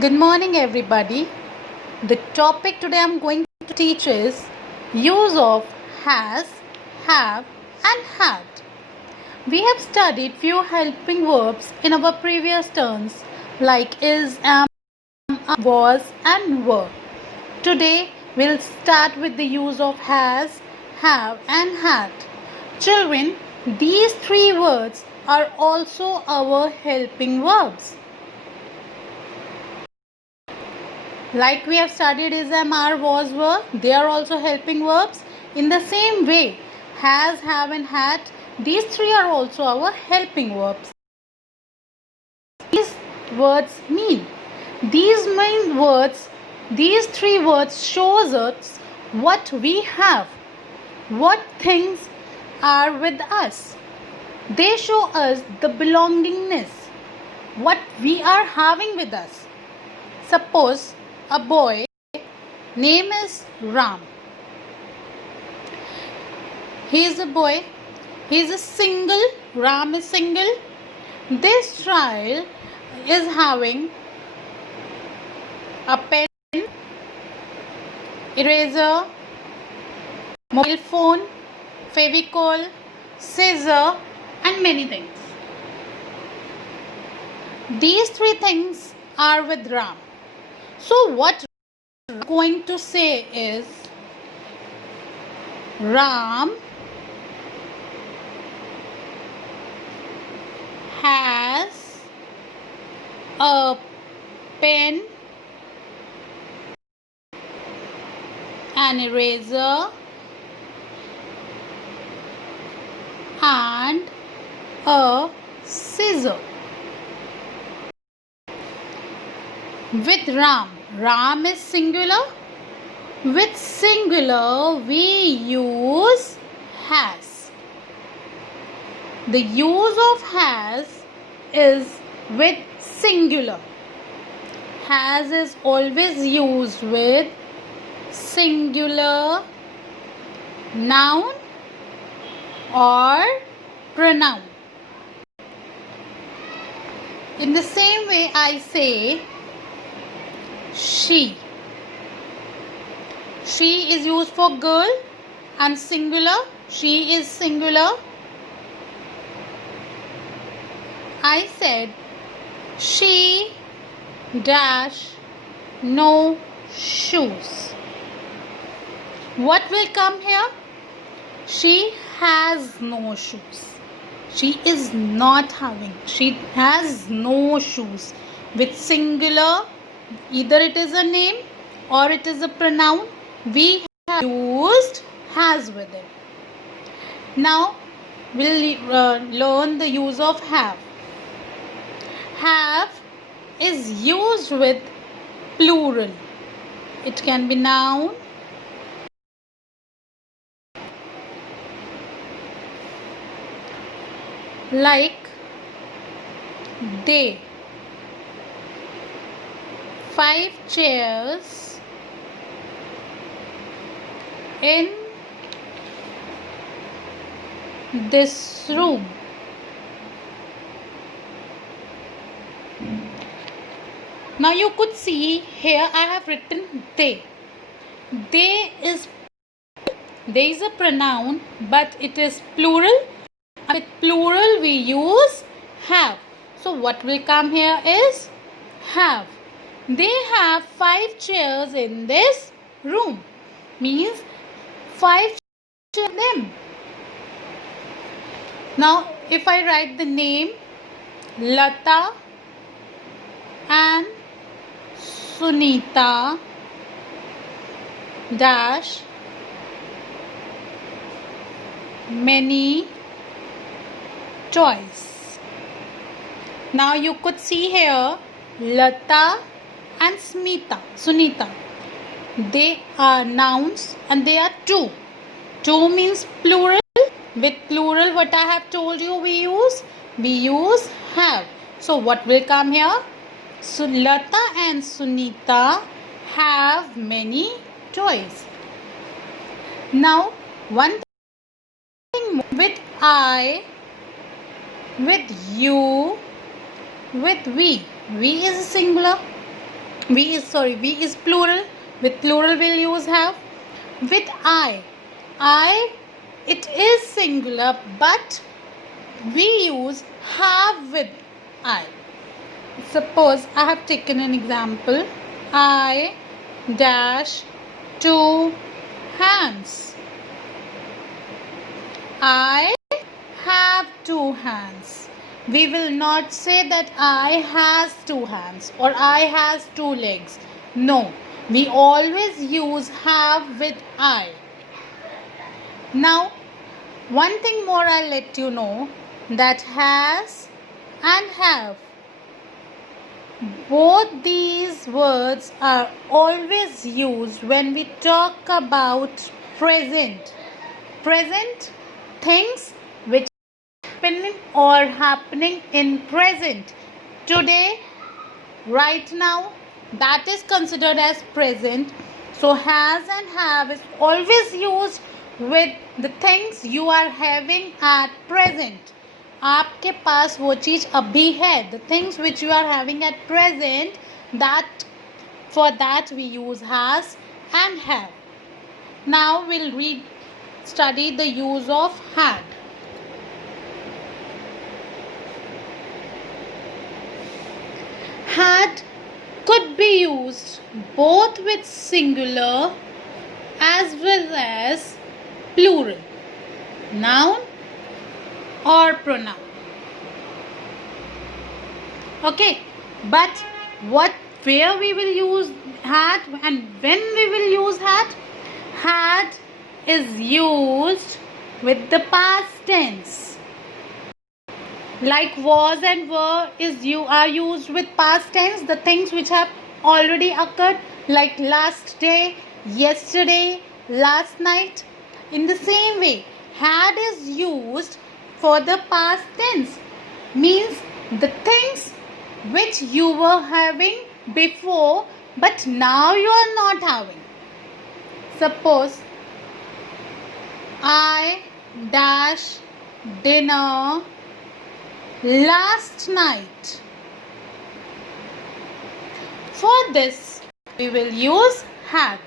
Good morning, everybody. The topic today I'm going to teach is use of has, have, and had. We have studied few helping verbs in our previous turns like is, am, are, was, and were. Today we'll start with the use of has, have, and had. Children, these three words are also our helping verbs. Like we have studied is, am, are, was, were, they are also helping verbs. In the same way, has, have, and had, these three are also our helping verbs. These words mean, these three words shows us what we have, what things are with us. They show us the belongingness, what we are having with us. Suppose a boy, name is Ram. He is a boy. He is a single. Ram is single. This child is having a pen, eraser, mobile phone, Fevicol, scissor, and many things. These three things are with Ram. So what we are going to say is Ram has a pen, an eraser, and a scissor. With Ram is singular. With singular we use has. The use of has is with singular. Has is always used with singular noun or pronoun. In the same way I say she. She is used for girl and singular. She is singular. I said she dash no shoes. What will come here? She has no shoes. She is not having. She has no shoes. With singular, either it is a name or it is a pronoun, we have used has with it. Now we'll learn the use of have. Have is used with plural. It can be noun, like they. 5 chairs in this room. Now you could see here I have written they. They is a pronoun, but it is plural. And with plural we use have. So what will come here is have. They have 5 chairs in this room. Means 5 chairs in them. Now if I write the name Lata and Sunita dash many toys. Now you could see here Lata and Sunita. They are nouns and they are two. Two means plural. With plural, what I have told you we use have. So what will come here? So Lata and Sunita have many toys. Now one thing more. With I, with you, with we. We is singular. V is plural. With plural we'll use have. With I it is singular, but we use have with I. Suppose I have taken an example. I dash two hands. I have two hands. We will not say that I has two hands or I has two legs. No, we always use have with I. Now, one thing more I'll let you know, that has and have, both these words are always used when we talk about present. Present things which happening or happening in present. Today, right now, that is considered as present. So has and have is always used with the things you are having at present. आपके पास वो चीज़ अभी है. The things which you are having at present, that for that we use has and have. Now we'll study the use of had. Had could be used both with singular as well as plural, noun or pronoun. Okay, but where we will use had and when we will use had? Had is used with the past tense. Like was and were are used with past tense, the things which have already occurred, like last day, yesterday, last night. In the same way, had is used for the past tense, means the things which you were having before but now you are not having. Suppose I dash dinner last night. For this we will use had,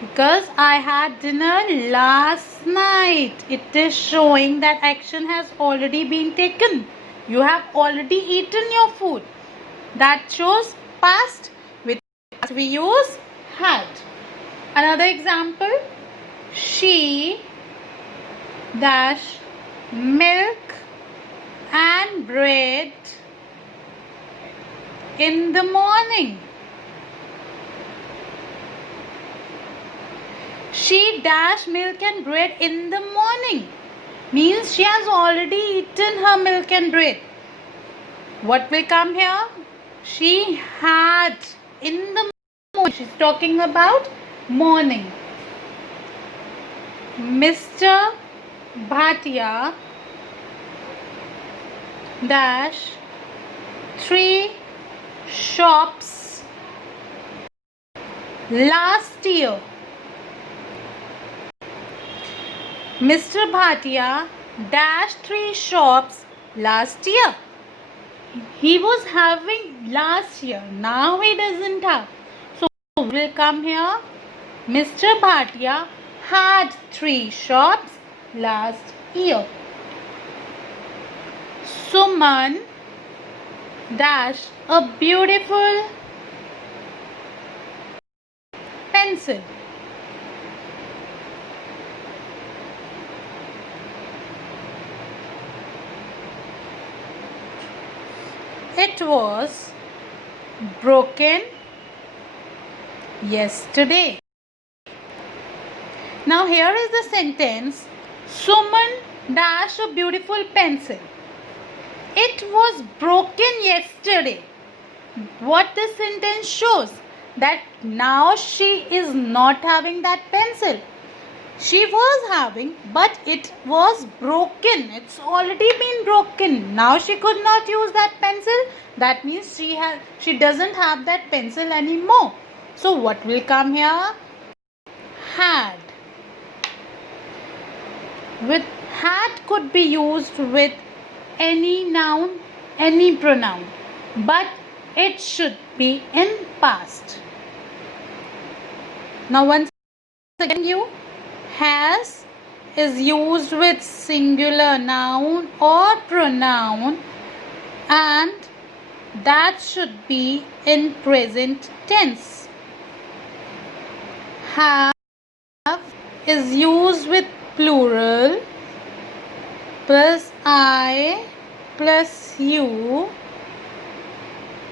because I had dinner last night. It is showing that action has already been taken. You have already eaten your food. That shows past. With past we use had. Another example, she dash milk and bread in the morning. She dash milk and bread in the morning, means she has already eaten her milk and bread. What will come here? She had in the morning. She's talking about morning. Mr. Bhatia dash 3 shops last year. Mr. Bhatia dashed 3 shops last year. He was having last year. Now he doesn't have. So will come here. Mr. Bhatia had 3 shops last year. Suman dashed a beautiful pencil. It was broken yesterday. Now here is the sentence, Suman dashed a beautiful pencil. It was broken yesterday. What this sentence shows? That now she is not having that pencil. She was having, but it was broken. It's already been broken. Now she could not use that pencil. That means she doesn't have that pencil anymore. So what will come here? Had. With had could be used with any noun, any pronoun. But it should be in past. Now once again, you has is used with singular noun or pronoun, and that should be in present tense. Have is used with plural plus I plus you,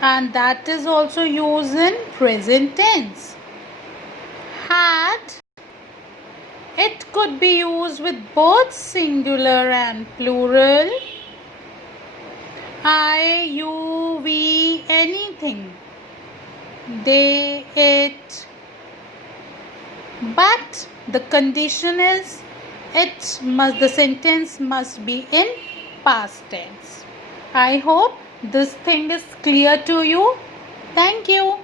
and that is also used in present tense. Had, it could be used with both singular and plural. I, you, we, anything. They, it. But the condition is the sentence must be in past tense. I hope this thing is clear to you. Thank you.